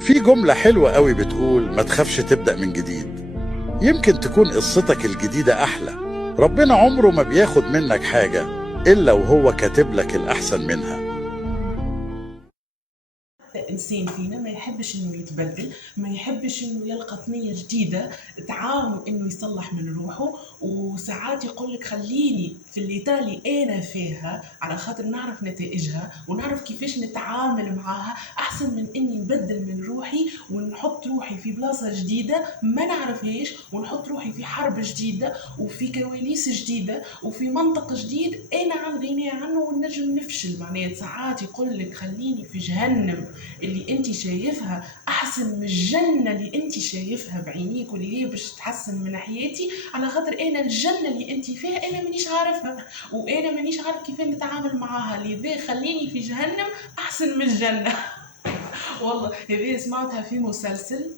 في جملة حلوة قوي بتقول ما تخافش تبدأ من جديد. يمكن تكون قصتك الجديدة أحلى. ربنا عمره ما بياخد منك حاجة إلا وهو كاتب لك الأحسن منها. إنسان فينا ما يحبش إنه يتبدل، ما يحبش إنه يلقى ثنية جديدة تعاون إنه يصلح من روحه، وساعات يقول لك خليني في اللي تالي أنا فيها على خاطر نعرف نتائجها ونعرف كيفاش نتعامل معاها أحسن من إني نبدل من روحي ونحط روحي في بلاصة جديدة ما نعرفهاش، ونحط روحي في حرب جديدة وفي كواليس جديدة وفي منطق جديد أنا عن غني عنه ونجم نفشل. معناها ساعات يقول لك خليني في جهنم اللي انت شايفها احسن من الجنه اللي انت شايفها بعينيك واللي هي باش تحسن من حياتي، على خاطر انا الجنه اللي انت فيها انا مانيش عارفها وانا مانيش عارف كيف نتعامل معاها، لذا خليني في جهنم احسن من الجنه. والله هذه سمعتها في مسلسل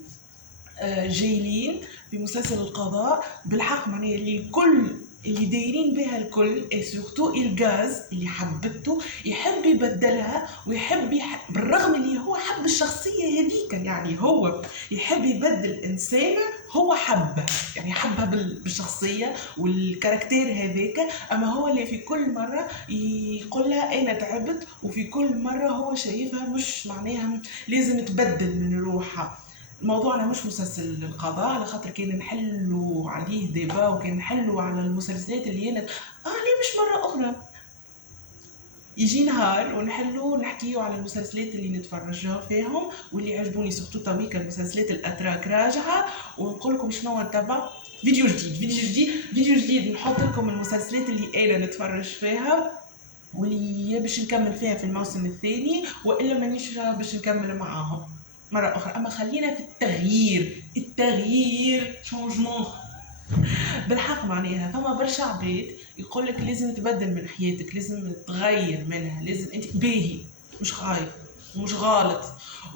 جايلين، في مسلسل القضاء بالحق. معناها اللي الكل اللي دايرين بها الكل سورتو الغاز اللي حبته يحب يبدلها بالرغم اللي هو حب الشخصيه هذيك، يعني هو يحب يبدل انسانه هو حبها، يعني حبها بالشخصيه والكاركتير هذاك، اما هو اللي في كل مره يقول لها انا تعبت، وفي كل مره هو شايفها مش معناها لازم تبدل من روحها. موضوعنا مش مسلسل القضاء على خاطر كان نحلوا عليه ديبا وكان نحلوا على المسلسلات اللي انا ليه مش مرة أخرى يجي نهار ونحلوا نحكيوا على المسلسلات اللي نتفرجوا فيهم واللي عجبوني سورتو تويكا المسلسلات الأتراك راجعة، ونقول لكم شنو نتبع فيديو جديد نحط لكم المسلسلات اللي أنا نتفرج فيها واللي باش نكمل فيها في الموسم الثاني، والا مانيش باش نكمل معاهم مرة أخرى. أما خلينا في التغيير شونجمون بالحق. معناها فما برشا عباد يقول لك لازم تبدل من حياتك، لازم تغير منها، لازم أنت باهي مش خايب ومش غلط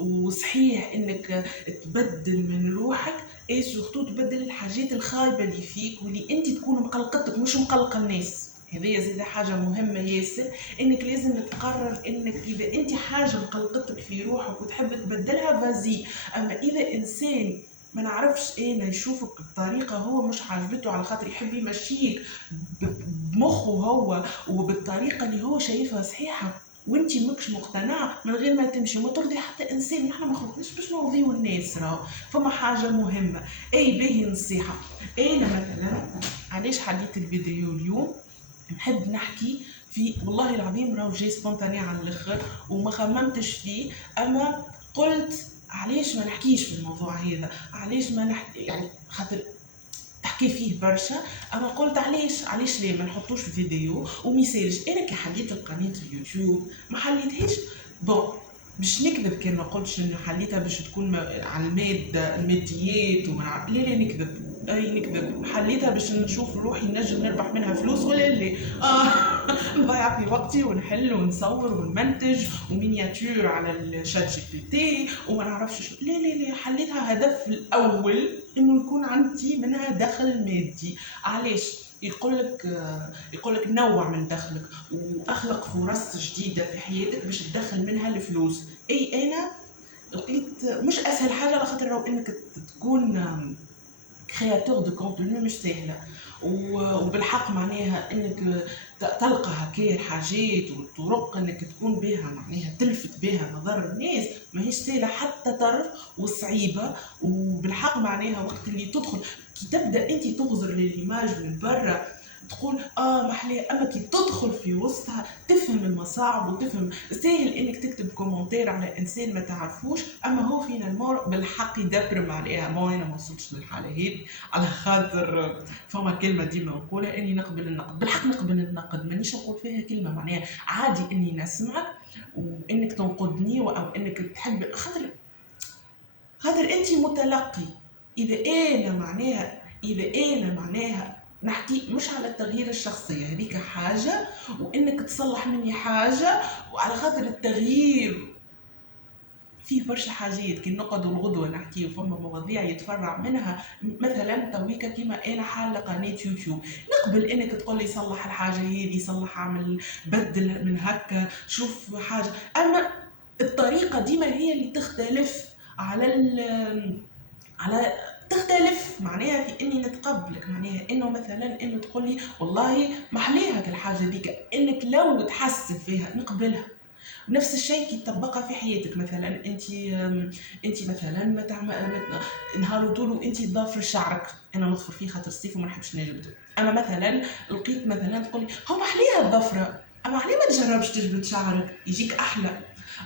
وصحيح انك تبدل من روحك، اي سورتو تبدل الحاجات الخايبه اللي فيك واللي انت تكون مقلقتك مش مقلقه الناس. هذه زي حاجة مهمة ياسر، انك لازم تقرر انك اذا انت حاجة مقلقتك في روحك وتحب تبدلها فازي. اما اذا انسان ما نعرفش انا يشوفك بطريقة هو مش عاجبته على خاطر يحب يمشيك بمخه هو وبالطريقة اللي هو شايفها صحيحة وانت ماكش مقتنعه من غير ما تمشي وما ترضي حتى انسان. نحن ما خلقناش باش نرضيو الناس، راهو فما حاجه مهمه. اي باهي نصيحه، انا مثلا علاش حليت الفيديو اليوم نحب نحكي في والله العظيم راهو جاي سبونتاني على الاخر وما خممتش فيه، اما قلت علاش ما نحكيش في الموضوع هذا، علاش ما نحكي يعني خاطر تحكي فيه برشا. انا قلت علاش ليه ما نحطوش في فيديو وميسالش. انا كي حليت القناه اليوتيوب ما حليتهاش بون مش نكذب كان ما قلتش انه حليتها باش تكون على الماديات ومن لا نكذب، اي نكذب، حليتها باش نشوف روحي نجم نربح منها فلوس ولا اللي نضيع في وقتي ونحل ونصور ونمنتج ومينياتير على الشات جي بي تي وما نعرفش شو. لا حليتها هدف الاول انه يكون عندي منها دخل مادي. علاش يقولك نوع من دخلك واخلق فرص جديده في حياتك باش تدخل منها الفلوس. اي انا لقيت مش اسهل حاجه على خاطر لو انك تكون كرياتور دو كونتوني مش سهله، وبالحق معناها انك تلقى هكايا الحاجات والطرق انك تكون بها معناها تلفت بها نظر الناس ماهيش سهله حتى طرف وصعيبه. وبالحق معناها وقت اللي تدخل كي تبدا انت تغزر للإيماج من برا تقول محلاه، اما كي تدخل في وسطها تفهم المصاعب وتفهم. سهل انك تكتب كومنتير على انسان ما تعرفوش، اما هو فينا المور بالحق يدبرم عليها. ما انا ما وصلتش للحاله هذه على خاطر فما كلمه ديما نقولها اني نقبل النقد، بالحق نقبل النقد مانيش نقول فيها كلمه معناها عادي اني نسمعك وانك تنقدني او انك تحب خاطر انت متلقي. اذا انا معناها نحكي مش على تغيير الشخصيه هذيك حاجه وانك تصلح مني حاجه، وعلى خاطر التغيير فيه برشا حاجات كي نقعدوا الغدوه نحكي وفما مواضيع يتفرع منها. مثلا تويكا كيما انا حاله قناه يوتيوب نقبل انك تقول لي صلح الحاجه هذه، صلح اعمل بدل من هكا شوف حاجه، اما الطريقه ديما هي اللي تختلف. على على تختلف معناها في اني نتقبلك، معناها انه مثلا انه تقول لي والله محليها الحاجه ذيك، انك لو تحسن فيها نقبلها. نفس الشيء كي تطبقها في حياتك، مثلا انت مثلا ما تعمل نهار طول انت تضافر شعرك، انا نظفر فيه خاطر الصيف وما نحبش نجبده. اما مثلا لقيت مثلا تقول لي هو محليها الضفره، اما عليه ما تجربش تجبد شعرك يجيك احلى،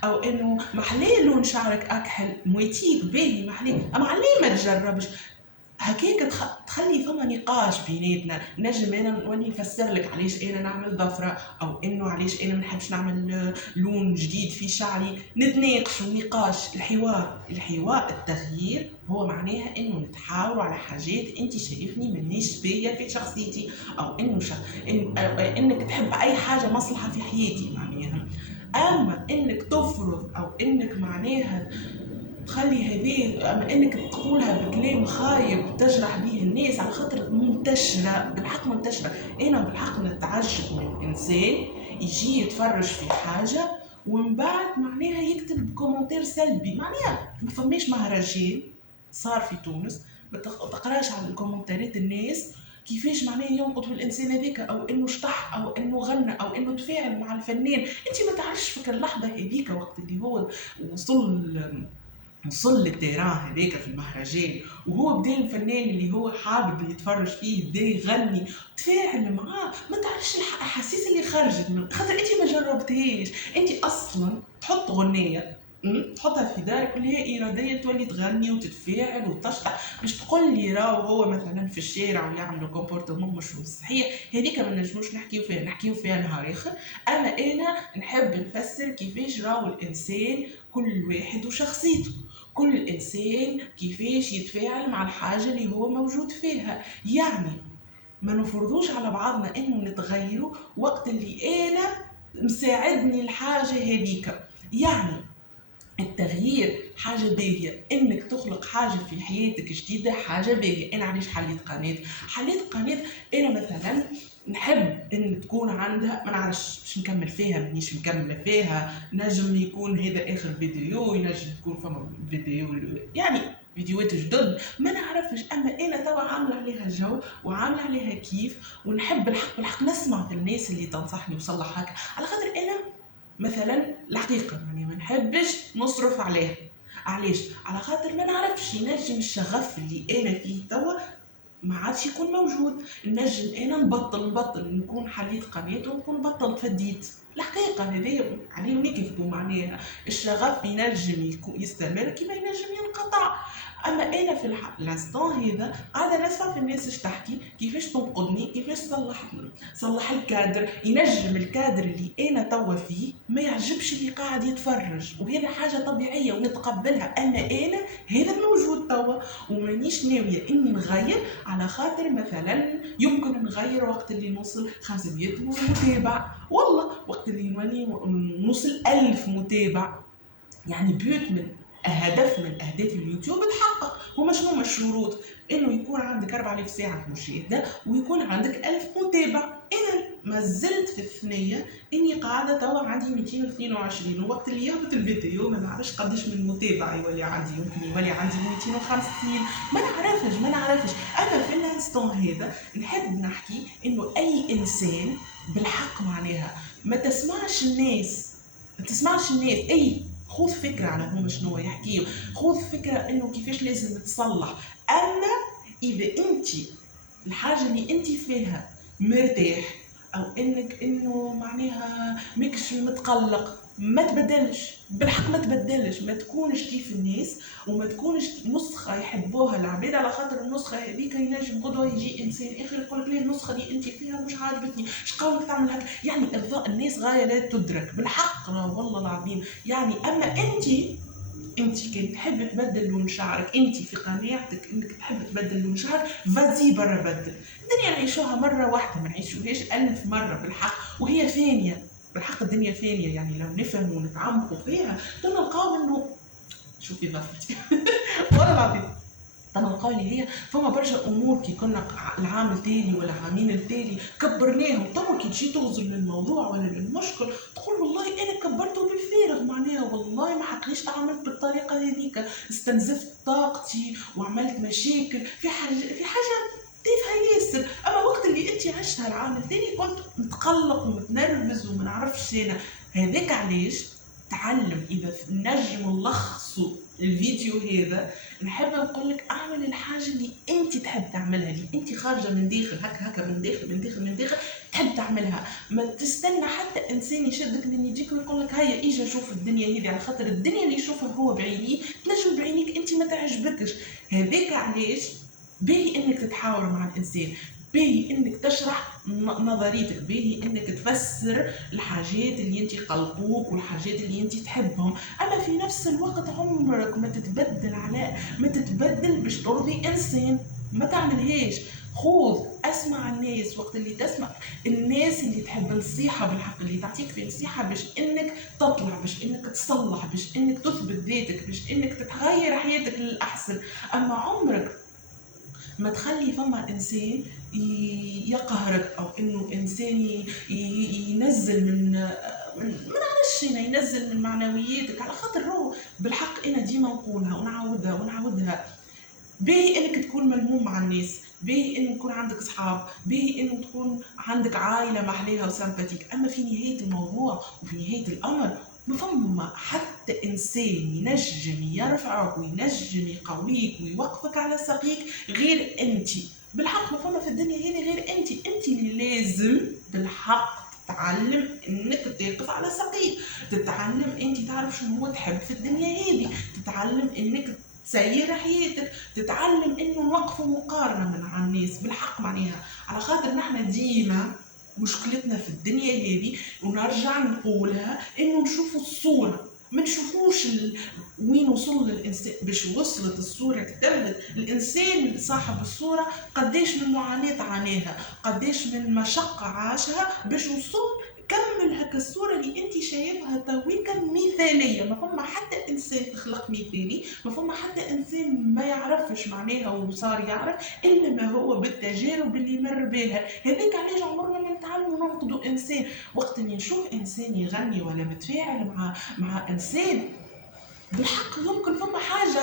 او انه محليه لون شعرك اكحل مويتيك باهي محليه، اما عليه ما تجربش. هكاك تخلي فما نقاش بيناتنا، نجم انا نولي نفسر لك علاش انا نعمل ضفره، او انه علاش انا ما نحبش نعمل لون جديد في شعري، نتناقش النقاش الحوار التغيير هو معناها انه نتحاوروا على حاجات انت شايفني مانيش باهيه في شخصيتي، او انه انك تحب اي حاجه مصلحه في حياتي معناها. اما انك تفرض او انك معناها تخلي هذه، اما انك تقولها بكلام خايب تجرح به الناس على خاطر منتشره، بالحق منتشره. انا بالحق نتعجب من انسان يجي يتفرج في حاجه ومن بعد معناها يكتب كومنتير سلبي، معناها ما فماش مهرجان صار في تونس ما تقراش على الكومنتارات الناس كيفاش معناه ينقد في الانسان هذيك، او انه شطح، او انه غنى، او انه تفاعل مع الفنان. انت ما تعرفش فكر اللحظه هذيك وقت اللي هو وصل للتيران هذاك في المهرجان، وهو بدا الفنان اللي هو حابب يتفرج فيه بدا يغني تفاعل معاه، ما تعرفش الاحاسيس اللي خرجت من خاطر انت ما جربتهاش. انت اصلا تحط غنيه تحطها في دارك واللي هي اراديه تولي تغني وتتفاعل وتشطح، مش تقول لي راهو هو مثلا في الشارع ويعملوا كومبورتمون مش صحيح، هذيك ما نجموش نحكيو فيها نهار اخر. اما انا نحب نفسر كيفاش راهو الانسان كل واحد وشخصيته، كل انسان كيفاش يتفاعل مع الحاجه اللي هو موجود فيها. يعني ما نفرضوش على بعضنا انه نتغيروا وقت اللي انا مساعدني الحاجه هذيك. يعني التغيير حاجة باهية، انك تخلق حاجة في حياتك جديدة حاجة باهية. انا علاش حليت قناة انا مثلا نحب ان تكون عندها، ما نعرفش باش نكمل فيها مانيش مكملة فيها، نجم يكون هذا اخر فيديو، ينجم يكون فما فيديو يعني فيديوهات جدد ما نعرفش. اما انا توا عامله عليها جو وعامله عليها كيف، ونحب بالحق نسمع في الناس اللي تنصحني وصلح هكا، على خاطر انا مثلا الحقيقه يعني ما نحبش نصرف عليها. علاش؟ على خاطر ما نعرفش ينجم الشغف اللي انا فيه توا ما عادش يكون موجود، نجم انا نبطل نكون حليت قناه ونكون بطلت فديت. الحقيقه هذه عليه نكذبوا، معناها الشغف ينجم يستمر كما ينجم ينقطع. اما انا في الانستون هذا قاعده نسمع في الناس اش تحكي، كيفاش تنقدني، كيفاش صلح الكادر. ينجم الكادر اللي انا توا فيه ما يعجبش اللي قاعد يتفرج، وهذا حاجه طبيعيه ونتقبلها. اما انا هذا الموجود توا ومانيش ناويه اني نغير، على خاطر مثلا يمكن نغير وقت اللي نوصل 500 متابع، والله وقت اللي نولي نوصل 1000 متابع. يعني بيوت من هدف من اهداف اليوتيوب تحقق. هما شنو الشروط؟ انه يكون عندك 4000 ساعه مشاهده ويكون عندك 1000 متابع. انا ما زلت في الثنيه اني قاعده توا عندي 222، ووقت اللي يهبط الفيديو ما نعرفش قداش من متابع يولي عندي، يمكن يولي عندي 250، ما نعرفش. انا في الانستون هذا نحب نحكي انه اي انسان بالحق معناها ما تسمعش الناس اي خذ فكره على هما شنو يحكيو، خذ فكره انه كيفاش لازم تصلح. اما اذا انت الحاجه اللي انت فيها مرتاح، او انه معناها ماكش متقلق، ما تبدلش بالحق، ما تبدلش، ما تكونش كيف الناس، وما تكونش نسخه يحبوها العباد، على خاطر النسخه هذيك ينجم غدوه يجي انسان اخر يقول لك ليه النسخه دي انت فيها مش عاجبتني، ايش قولك تعمل هكا. يعني ارضاء الناس غايه لا تدرك بالحق والله العظيم. يعني اما انت كي تحب تبدل لون شعرك، انت في قناعتك انك تحب تبدل لون شعرك، فازي برا بدل. الدنيا نعيشوها مره واحده، ما نعيشوهاش 1000 مره بالحق، وهي فانيه بالحق. الدنيا فانيه، يعني لو نفهموا ونتعمقوا فيها تلقاو انه شوفي ضفتي والله العظيم تلقاو اللي هي فما برشا امور كي كنا العام التالي ولا عامين التالي كبرناهم، توا كي تجي توصل للموضوع ولا للمشكل تقول والله انا كبرته بالفارغ، معناها والله ما حقليش اعمل بالطريقه هذيك، استنزفت طاقتي وعملت مشاكل في حاجه تافهه ياسر. اما وقت اللي انت عشتها العام الثاني كنت متقلق ومتنرفز وما نعرفش انا. هذاك علاش تعلم. اذا نجم نلخصوا الفيديو هذا، نحب نقول لك اعمل الحاجه اللي انت تحب تعملها، اللي انت خارجه من داخل هكا من داخل من داخل تحب تعملها. ما تستنى حتى انسان يشدك من يديك ويقول لك هيا اجي شوف الدنيا هذه، على خاطر الدنيا اللي يشوفها هو بعينيه تنجم بعينيك انت ما تعجبكش. هذاك علاش باهي انك تتحاور مع الانسان، باهي انك تشرح نظريتك، باهي انك تفسر الحاجات اللي انت قلقوك والحاجات اللي انت تحبهم. اما في نفس الوقت عمرك ما تتبدل باش ترضي انسان، ما تعملهاش. خذ اسمع الناس، وقت اللي تسمع الناس اللي تحب نصيحه بالحق، اللي تعطيك في نصيحه باش انك تطلع، باش انك تصلح، باش انك تثبت ذاتك، باش انك تتغير حياتك للاحسن. اما عمرك ما تخلي فما انسان يقهرك، او انه انسان ينزل من ينزل من معنوياتك، على خاطر هو بالحق انا ديما نقولها ونعاودها. باهي انك تكون ملموم مع الناس، باهي انه يكون عندك اصحاب، باهي انه تكون عندك عائله محليها وسامباتيك، اما في نهايه الموضوع وفي نهايه الامر ما فما حتى انسان ينجم يرفعك وينجم يقويك ويوقفك على ساقيك غير انت. بالحق ما فما في الدنيا هذه غير انت اللي لازم بالحق تتعلم انك تقف على ساقيك، تتعلم انت تعرف شنو هو تحب في الدنيا هذه، تتعلم انك تسير حياتك، تتعلم انه نوقفوا مقارنه من على الناس. بالحق معناها على خاطر نحن ديما مشكلتنا في الدنيا هذه، ونرجع نقولها، انه نشوفوا الصوره، ما نشوفوش وين وصل الانسان. باش وصلت الصوره كتبت الانسان صاحب الصوره قديش من معاناه عاناها، قديش من مشقه عاشها باش وصل كمل هكا الصورة اللي انت شايفها تويكا مثالية. ما فما حتى انسان تخلق مثالي، ما فما حتى انسان ما يعرفش معناها وصار يعرف الا ما هو بالتجارب اللي مر بها. هذاك علاش عمرنا ما نتعلموا ننقدوا انسان. وقت اللي نشوف انسان يغني ولا متفاعل مع انسان، بالحق يمكن فما حاجة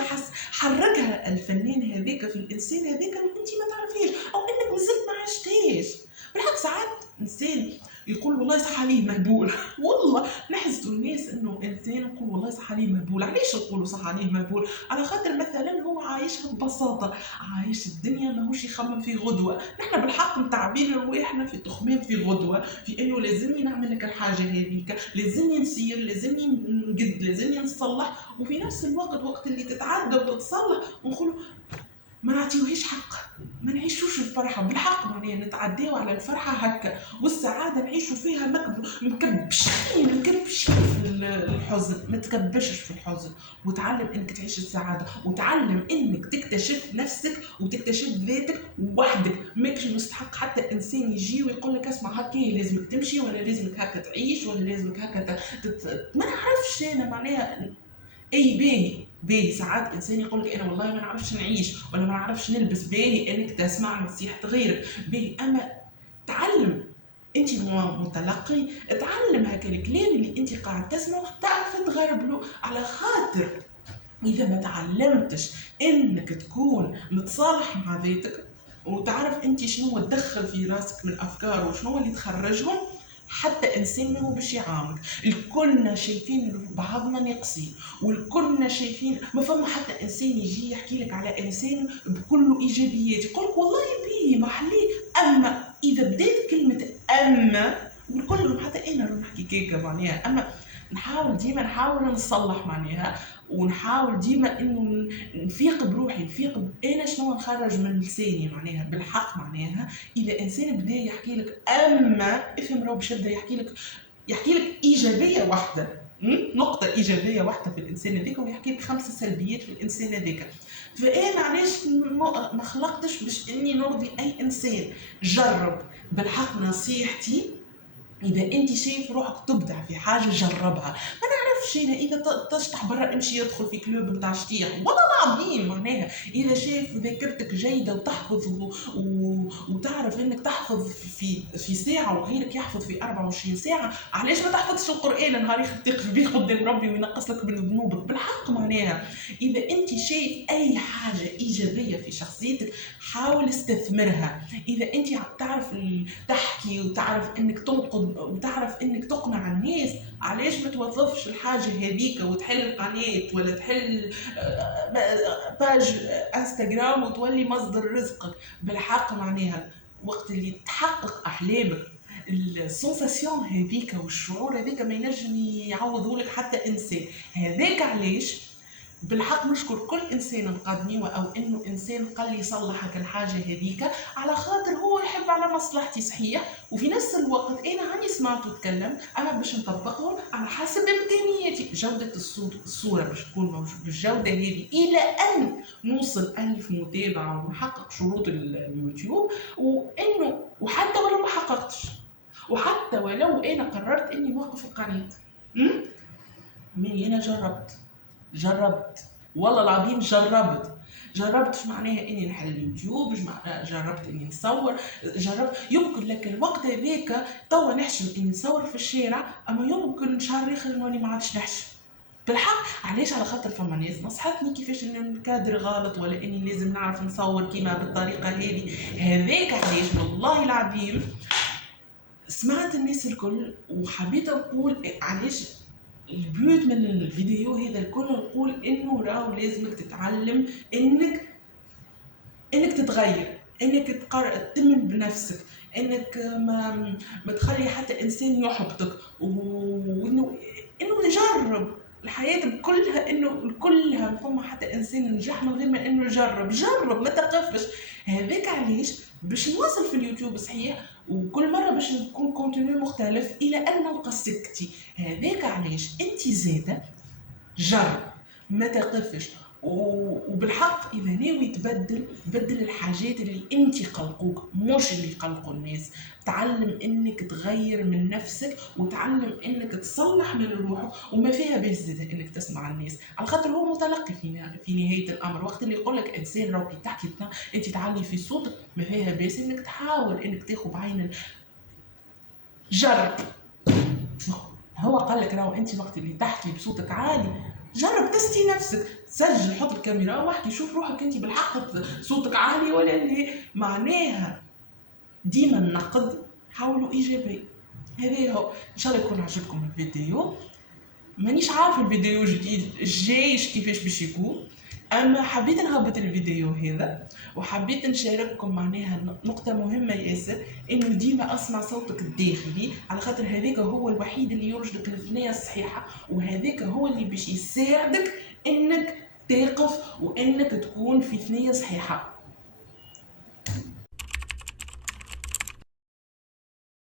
حركها الفنان هذاك في الانسان هذاك انت ما تعرفيش، او انك مازلت ما عشتيش. بالحق ساعات انسان يقول والله صح عليه مهبول والله نحسوا الناس انه انسان يقول والله صح عليه مهبول. علاش نقولوا صح عليه مهبول؟ على خاطر مثلا هو عايشها ببساطه، عايش الدنيا ماهوش يخمم في غدوه. نحن بالحق متعبين رواحنا في تخمام في غدوه، في انه لازمني نعمل لك الحاجه هذيك، لازمني نسير، لازمني نقد، لازمني نصلح. وفي نفس الوقت وقت اللي تتعدى وتتصلح ونقولوا ما نعطيوهاش حق، ما نعيشوش الفرحه. بالحق معناها نتعداو على الفرحه هكا، والسعاده نعيشوا فيها مكبشين في الحزن. ما تكبشش في الحزن، وتعلم انك تعيش السعاده، وتعلم انك تكتشف نفسك وتكتشف ذاتك وحدك. ماكش مستحق حتى انسان يجي ويقول لك اسمع هكا لازمك تمشي، ولا لازمك هكا تعيش، ولا لازمك هكا ما نعرفش انا معناها. اي باهي ساعات انسان يقول لك انا والله ما نعرفش نعيش ولا ما نعرفش نلبس، باهي انك تسمع نصيحه غيرك، باهي اما تعلم انت متلقي، تعلم هكا الكلام اللي انت قاعد تسمعه تعرف تغرب له. على خاطر اذا ما تعلمتش انك تكون متصالح مع ذاتك وتعرف انت شنو تدخل في راسك من افكار وشنو اللي تخرجهم، حتى انسان ما هو باش يعاونك. الكلنا شايفين بعضنا ناقصين، والكلنا شايفين ما فما حتى انسان يجي يحكي لك على انسان بكل ايجابيات يقول لك والله بيه محليه. اما اذا بدات كلمه اما وكلهم حتى انا نحكي كيكه معناها، اما نحاول نصلح معناها، ونحاول ديما انه نفيق بروحي، نفيق انا شنو نخرج من لساني معناها. بالحق معناها اذا انسان بدا يحكي لك اما افهم راهو بشده يحكي لك ايجابيه واحده، نقطه ايجابيه واحده في الانسان هذاك، ويحكي لك 5 سلبيات في الانسان هذاك. فانا علاش ما خلقتش باش اني نرضي اي انسان؟ جرب. بالحق نصيحتي اذا انت شايف روحك تبدع في حاجه جربها. ما نعرفش انا اذا تشطح برا امشي يدخل في كلوب نتاع شطيح والله العظيم. معناها اذا شاف ذاكرتك جيده وتحفظ وتعرف انك تحفظ في ساعه وغيرك يحفظ في 24 ساعه، علاش ما تحفظش القران نهار يخطيك بيه قدام ربي وينقص لك من ذنوبك بالحق. معناها اذا انت شايف اي حاجه ايجابيه في شخصيتك حاول استثمرها. اذا انت تعرف تحكي وتعرف انك تنقد وتعرف انك تقنع الناس، علاش ما توظفش الحاجه هذيك وتحل قناه ولا تحل باج انستغرام وتولي مصدر رزقك بالحق. معناها وقت اللي تحقق احلامك السنساسيون هذيك والشعور هذيك ما ينجم يعوضه لك حتى انسان. هذاك علاش بالحق نشكر كل انسان نقدميه او انه انسان قال لي يصلحك الحاجه هذيك، على خاطر هو يحب على مصلحتي صحيح، وفي نفس الوقت انا هاني سمعته تكلم انا باش نطبقهم على حسب امكانياتي. جوده الصوره باش تكون بالجوده هذه الى ان نوصل 1000 متابعه ونحقق شروط اليوتيوب، وحتى ولو ما حققتش، وحتى ولو انا قررت اني نوقف القناه. انا جربت والله العظيم جربت مش معناها اني نحل اليوتيوب، مش معناها جربت اني نصور، جربت يمكن لك الوقت هذاك توا نحشم اني نصور في الشارع، اما يمكن شهر اخر اني ما عادش نحشم بالحق. علاش؟ على خاطر فما ناس نصحتني كيفاش ان الكادر غلط ولا اني لازم نعرف نصور كيما بالطريقه هذه. هذاك علاش والله العظيم سمعت الناس الكل وحبيت نقول علاش البيوت من الفيديو هذا الكل، نقول انه راهو لازمك تتعلم انك تتغير، انك تؤمن بنفسك، انك ما تخلي حتى انسان يحبطك، وانه تجرب الحياه بكلها، انه كلها فما حتى انسان نجح من غير ما انه جرب ما تقفش. هذاك علاش باش نواصل في اليوتيوب صحيح، وكل مره باش نكون كونتينيو مختلف الى ان نلقى سكتي. هذاك علاش انت زاده جرب ما تقفش، وبالحق اذا ناوي بدل الحاجات اللي انت قلقوك مش اللي قلقوا الناس. تعلم انك تغير من نفسك وتعلم انك تصلح من روحك، وما فيها باس انك تسمع الناس، على خاطر هو متلقي في نهايه الامر. وقت اللي يقول لك انسان راكي تحكي انت تعلي في صوتك، ما فيها باس انك تحاول انك تاخذ بعين جرب. هو قال لك راهو انت وقت اللي تحكي بصوتك عالي جرب تستي نفسك، سجل حط الكاميرا واحكي شوف روحك انت بالحق صوتك عالي ولا لا. معناها ديما النقد حاولوا ايجابي. هذا هو. ان شاء الله يكون عجبكم الفيديو. مانيش عارف الفيديو الجديد الجايش كيفاش باش يكون، اما حبيت نهبط الفيديو هذا وحبيت نشارككم معناها نقطه مهمه ياسر، انه ديما اسمع صوتك الداخلي، على خاطر هذاك هو الوحيد اللي يرشدك للثنايا الصحيحه، وهذاك هو اللي باش يساعدك انك تقف وانك تكون في ثنايا صحيحه.